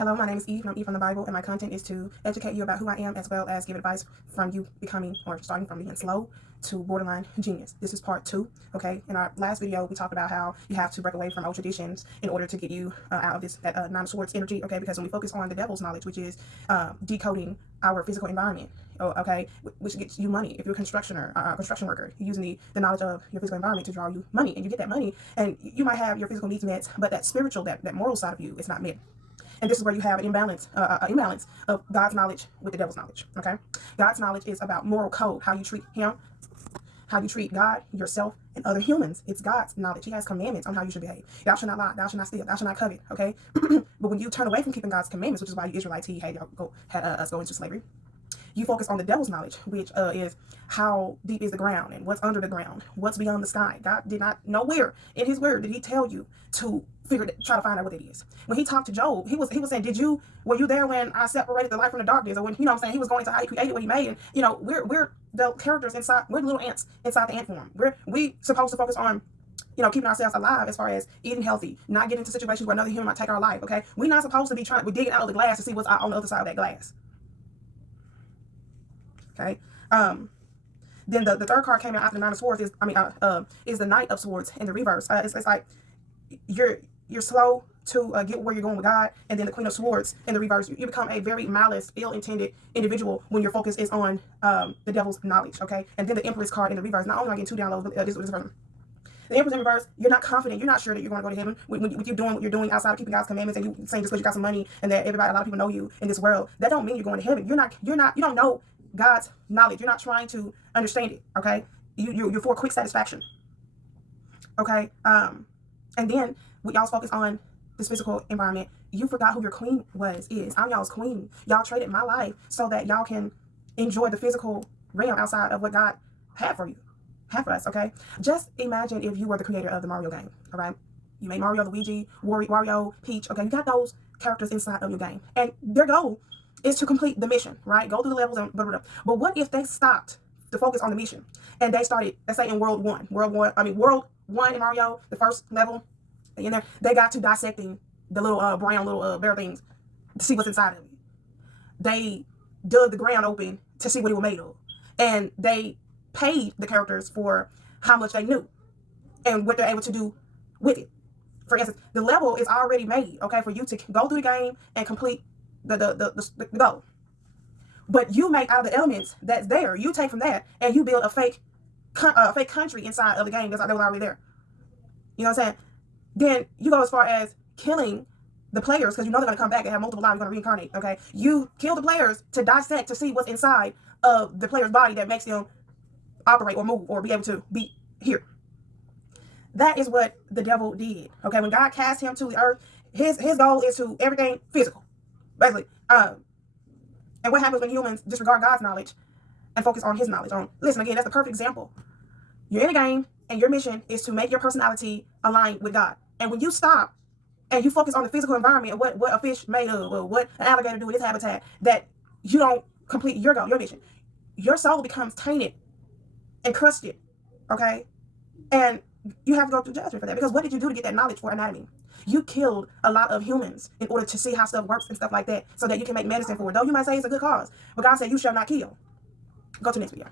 Hello, my name is Eve, and I'm Eve from the Bible, and my content is to educate you about who I am, as well as give advice from you becoming, or starting from being slow to borderline genius. This is part 2, okay? In our last video, we talked about how you have to break away from old traditions in order to get you out of this Nine of Swords energy, okay? Because when we focus on the devil's knowledge, which is decoding our physical environment, okay, which gets you money. If you're a construction worker, you're using the knowledge of your physical environment to draw you money, and you get that money, and you might have your physical needs met, but that spiritual, that moral side of you is not met. And this is where you have an imbalance of God's knowledge with the devil's knowledge, okay? God's knowledge is about moral code, how you treat him, how you treat God, yourself, and other humans. It's God's knowledge. He has commandments on how you should behave. Thou shalt not lie, thou shalt not steal, thou shalt not covet, okay? But when you turn away from keeping God's commandments, which is why you Israelites, he had us go into slavery, you focus on the devil's knowledge, which is how deep is the ground and what's under the ground, what's beyond the sky. God did not, nowhere in his word did he tell you to try to find out what it is. When he talked to Job, he was saying, were you there when I separated the light from the darkness? Or when, you know what I'm saying, he was going to how he created what he made. And, you know, we're the characters inside, we're the little ants inside the ant form. We supposed to focus on, you know, keeping ourselves alive as far as eating healthy, not getting into situations where another human might take our life, okay? We're not supposed to be we're digging out of the glass to see what's on the other side of that glass. Okay. Then the third card came out after the Nine of Swords is the Knight of Swords in the reverse. It's like you're slow to get where you're going with God, and then the Queen of Swords in the reverse. You become a very malice, ill-intended individual when your focus is on the devil's knowledge. Okay. And then the Empress card in the reverse. Not only am I getting 2 downloads, but this version. The Empress in reverse, you're not confident. You're not sure that you're going to go to heaven when you're doing what you're doing outside of keeping God's commandments, and you saying just because you got some money and that a lot of people know you in this world, that don't mean you're going to heaven. You don't know God's knowledge. You're not trying to understand it. Okay. You're for quick satisfaction. Okay. And then we y'all's focus on this physical environment. You forgot who your queen is. I'm y'all's queen. Y'all traded my life so that y'all can enjoy the physical realm outside of what God had for you. Had for us, okay? Just imagine if you were the creator of the Mario game, all right? You made Mario, Luigi, Wario, Peach, okay? You got those characters inside of your game. And their goal is to complete the mission, right? Go through the levels and blah, blah, blah. But what if they stopped to focus on the mission and they started, let's say in World 1 in Mario, the first level, in there, they got to dissecting the little brown little bear things to see what's inside of it. They dug the ground open to see what it was made of. And they paid the characters for how much they knew and what they're able to do with it. For instance, the level is already made, okay, for you to go through the game and complete the goal. But you make out of the elements that's there, you take from that and you build a fake country inside of the game that was already there. You know what I'm saying? Then you go as far as killing the players, because you know they're going to come back and have multiple lives. You're going to reincarnate, okay? You kill the players to dissect to see what's inside of the player's body that makes them operate or move or be able to be here. That is what the devil did, okay? When God cast him to the earth, his goal is to everything physical, basically. And what happens when humans disregard God's knowledge and focus on his knowledge? Listen, again, that's the perfect example. You're in a game, and your mission is to make your personality align with God. And when you stop and you focus on the physical environment, what a fish made of, or what an alligator do in its habitat, that you don't complete your goal, your mission, your soul becomes tainted, encrusted, okay? And you have to go through judgment for that, because what did you do to get that knowledge for anatomy? You killed a lot of humans in order to see how stuff works and stuff like that, so that you can make medicine for it. Though you might say it's a good cause, but God said you shall not kill. Go to the next video.